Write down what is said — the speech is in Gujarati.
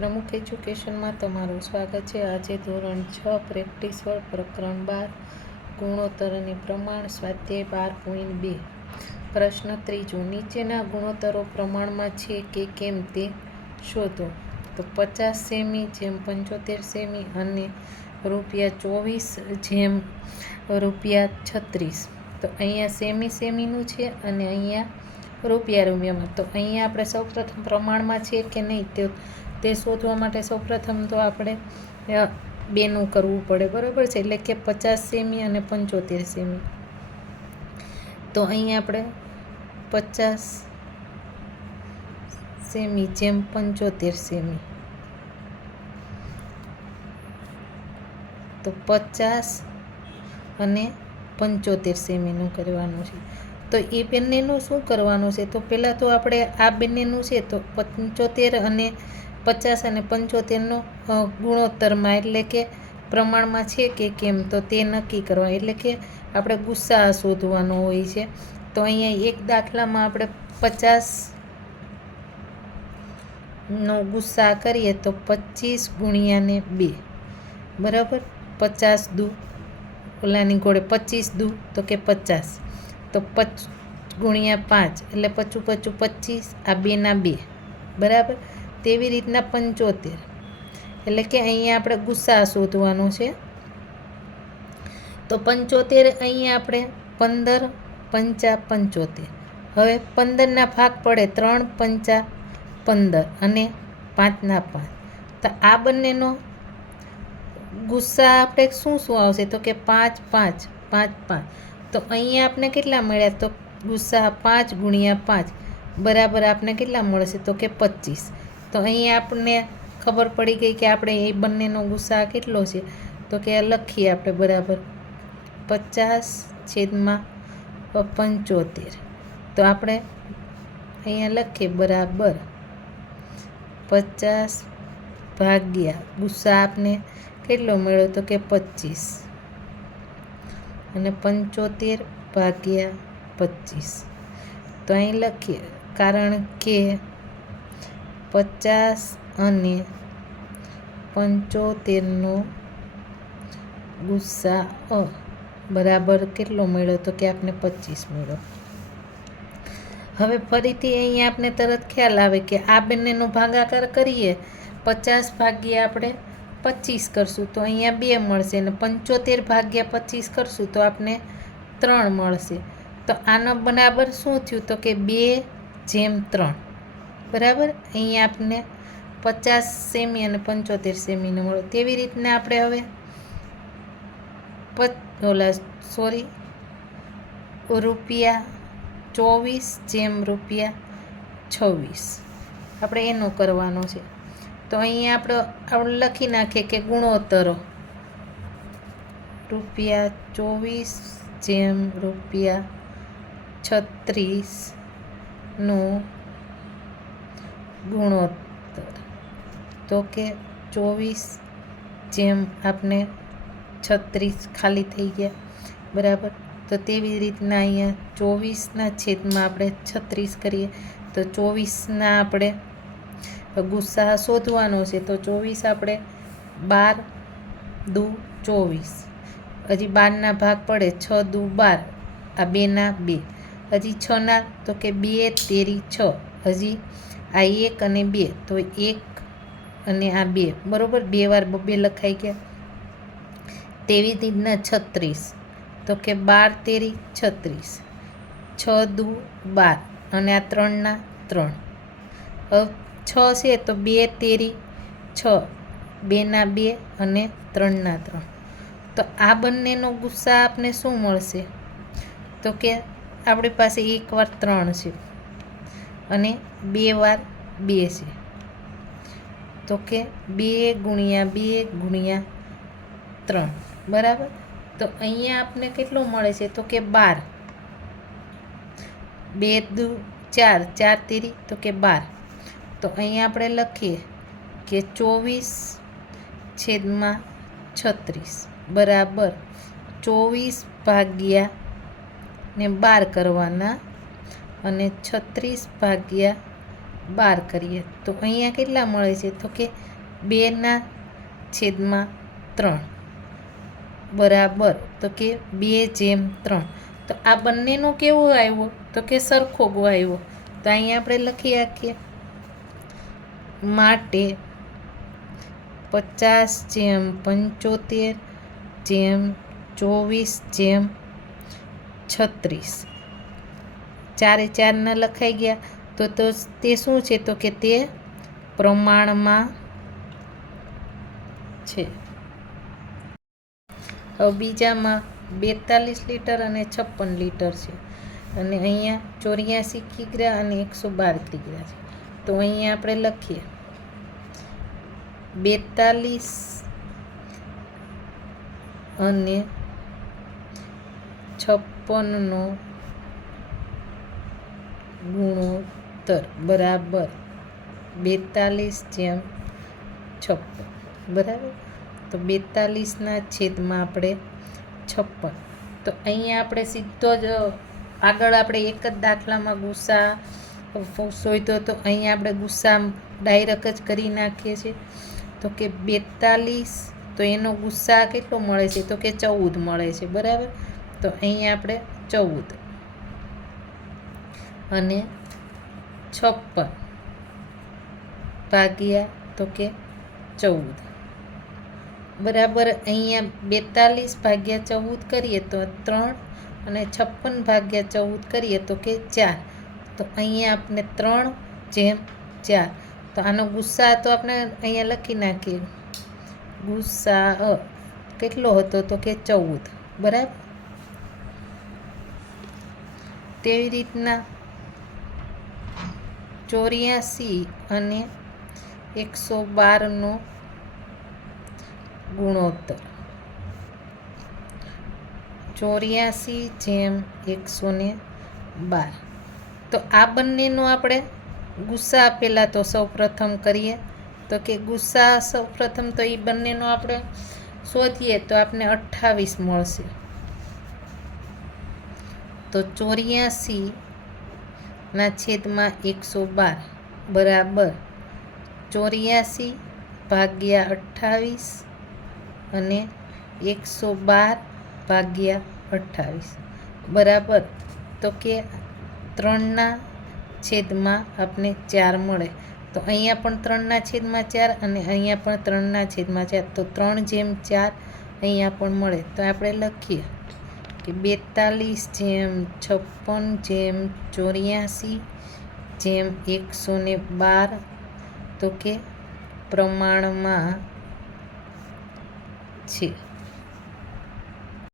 પ્રમુખ એજ્યુકેશનમાં તમારું સ્વાગત છે। આજે ધોરણ 6 પ્રેક્ટિસ વર્ક પ્રકરણ 12 ગુણોત્તર અને પ્રમાણ સ્વાધ્યાય 12.2 પ્રશ્ન ત્રીજો નીચેના ગુણોત્તરો પ્રમાણમાં છે કે કેમ તે શોધો। તો 50 સેમી જેમ 75 સેમી અને ₹24 જેમ ₹36। તો અહીંયા સેમી સેમીનું છે અને અહીંયા રૂપિયામાં। તો અહીંયા આપણે સૌપ્રથમ પ્રમાણમાં છે કે નહીં તે શોધવા માટે સૌપ્રથમ તો આપણે બેનું કરવું પડે, બરાબર છે। એટલે કે 50 સેમી અને 75 સેમી। તો અહીંયા આપણે 50 સેમી જેમ 75 સેમી, તો 50 અને 75 સેમીનું કરવાનું છે। તો એ બંનેનું શું કરવાનું છે? તો પહેલાં તો આપણે આ બંનેનું છે તો 75 અને 50 અને 75નો ગુણોત્તરમાં એટલે કે પ્રમાણમાં છે કે કેમ તો તે નક્કી કરવા, એટલે કે આપણે ગુસ્સા શોધવાનો હોય છે। તો અહીંયા એક દાખલામાં આપણે 50નો ગુસ્સા કરીએ તો 25 ગુણ્યાને 2, બરાબર। 50 દુ ઓલાની ઘોડે 25 દુ તો કે 50, તો 5 ગુણ્યા 5 એટલે 25 25 25, આ 2 ના 2, બરાબર। તેવી રીતના 75 એટલે કે અહીંયા આપણે ગુસ્સા શોધવાનો છે। તો 75 અહીંયા આપણે 15 પંચા 75, હવે 15ના ભાગ પડે 3 પંચા 15 અને 5ના 5। તો આ બંનેનો ગુસ્સા આપણે શું આવશે? તો કે 5 5 5 5। તો અહીંયા આપણે કેટલા મળ્યા? તો ગુસ્સા 5 ગુણ્યા 5 બરાબર આપણે કેટલા મળશે? તો કે 25। તો અહીંયા આપણને ખબર પડી ગઈ કે આપણે એ બંનેનો ગુસ્સા કેટલો છે। તો કે લખીએ આપણે બરાબર 50/75। તો આપણે અહીંયા લખીએ બરાબર 50 ભાગ્યા ગુસ્સા આપને કેટલો મળ્યો? તો કે 25 અને 75/25। તો અહીં લખીએ, કારણ કે 50 અને 75નો ગુસ્સા બરાબર કેટલો મળ્યો? તો કે આપણે 25 મળ્યો। હવે ફરીથી અહીંયા આપણે તરત ખ્યાલ આવે કે આ બંનેનો ભાગાકાર કરીએ, 50 ભાગ્યા આપણે 25 કરશું તો અહીંયા 2 મળશે અને 75/25 કરશું તો આપણે 3 મળશે। તો આનો બરાબર શું થયું? તો કે 2/3, બરાબર। અહીંયા આપણે 50 સેમી અને 75 સેમીનો મળ્યો। તેવી રીતના આપણે હવે ₹24 જેમ ₹26 આપણે એનો કરવાનો છે। તો અહીંયા આપણે લખી નાખીએ કે ગુણોત્તરો ₹24 જેમ ₹36નો ગુણોત્તર, તો કે 24 જેમ આપણે 36 ખાલી થઈ ગયા, બરાબર। તો તેવી રીતના અહીંયા 24/છેદમાં આપણે 36 કરીએ તો 24ના આપણે ગુસ્સા શોધવાનો છે। તો 24 આપણે 12 દુ 24, હજી 12ના ભાગ પડે 6 દુ 12, આ 2ના 2, હજી 6ના તો કે 2 તેરી 6, હજી આ 1 અને 2 તો 1 અને આ 2, બરાબર। 2 વાર 2 લખાઈ ગયા। તેવી રીતના 36 તો કે 12 તેરી 36, 6 દુ 12 અને આ 3ના 3, હવે 6 છે તો 2 તેરી 6, 2ના 2 અને 3ના 3। તો આ બંનેનો ગુસ્સા આપને શું મળશે? તો કે આપણી પાસે 1 વાર 3 છે અને 2 વાર 2 છે, તો કે 2 ગુણ્યા 2 ગુણ્યા 3, બરાબર। તો અહીંયા આપને કેટલું મળે છે? તો કે 12, 2 દુ 4, 4 તેરી તો કે 12। તો અહીંયા આપણે લખીએ કે 24/36 બરાબર 24/12 કરવાના અને 36/12 12 કરીએ તો અહીંયા કેટલા મળે છે? તો કે 2/3 બરાબર તો કે 2/3. તો આ બંનેનો કેવો આવ્યો? તો કે સરખો આવ્યો. તો અહીંયા આપણે લખી રાખીએ માટે 50/75/24/36 ચારે 4 ના લખાઈ ગયા. તો તે શું છે? તો કે તે પ્રમાણમાં છે. હવે બીજામાં 42 લીટર અને 56 લીટર છે અને અહીંયા 84 કિગ્રા અને 112 કિગ્રા છે. તો અહીંયા આપણે લખીએ 42 અને 56નો ગુણોત્તર બરાબર 42/56 બરાબર. તો 42 છેદમાં આપણે 56. તો અહીંયા આપણે સીધો જ આગળ આપણે એક જ દાખલામાં ગુસ્સા શોધ્યો તો અહીંયા આપણે ગુસ્સા ડાયરેક્ટ જ કરી નાખીએ છીએ. તો કે 42 તો એનો ગુસ્સા કેટલો મળે છે? તો કે 14 મળે છે બરાબર. તો અહીંયા આપણે 14 અને 56 ભાગ્યા તો કે 14 બરાબર. અહીંયા 42/14 કરીએ તો 3 અને 56/14 કરીએ તો કે 4. તો અહીંયા આપણે 3/4. તો આનો ગુસ્સા તો આપણે અહીંયા લખી નાખીએ. ગુસ્સા કેટલો હતો? તો કે 14 બરાબર. તેવી રીતના 84 અને 112નો ગુણોત્તર 84/112. તો આ બંનેનો આપણે ગુસ્સા પહેલાં તો સૌપ્રથમ કરીએ. તો કે ગુસ્સા સૌપ્રથમ તો એ બંનેનો આપણે શોધીએ તો આપણે 28 મળશે. તો 84/112 બરાબર 84/28 અને 112/28 બરાબર. તો કે 3/4 આપણે 4 મળે. તો અહીંયા પણ 3/4 અને અહીંયા પણ 3/4. તો 3/4 અહીંયા પણ મળે. તો આપણે લખીએ કે 42/56/84/112 તો કે પ્રમાણમાં છે.